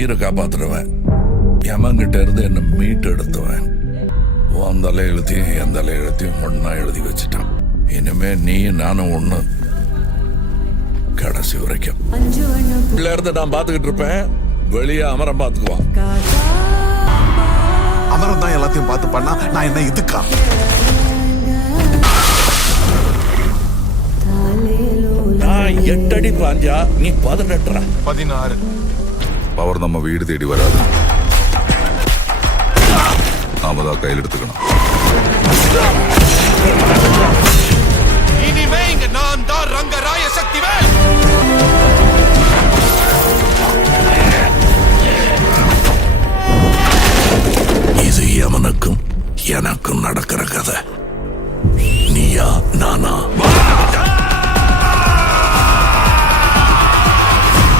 உயிரை காப்பாத்துறவன், யமங்கிட்ட இருந்து என்ன மீட்டு எடுத்துவன். உன் தலை எழுத்தையும் என் தலை எழுத்தையும் ஒன்னா எழுதி வச்சுட்டான். இனிமே நீ நானும் ஒண்ணு, கடைசி வரைக்கும். உள்ள இருந்து நான் பாத்துக்கிட்டு இருப்பேன், வெளியே அமரம் பாத்துக்குவான். அமரம் தான் எல்லாத்தையும் பார்த்து பண்ணா நான் என்ன இதுக்கா? நான் 8 அடி பாஞ்சா நீ 18. 16. பவர் நம்ம வீடு தேடி வராது, நாம தான் கையில் எடுத்துக்கணும். இனிமே இங்க நான் தான் ரங்கராய சக்திவேல். இது யமனுக்கும் எனக்கும் நடக்கிற கதை. நீயா நானா?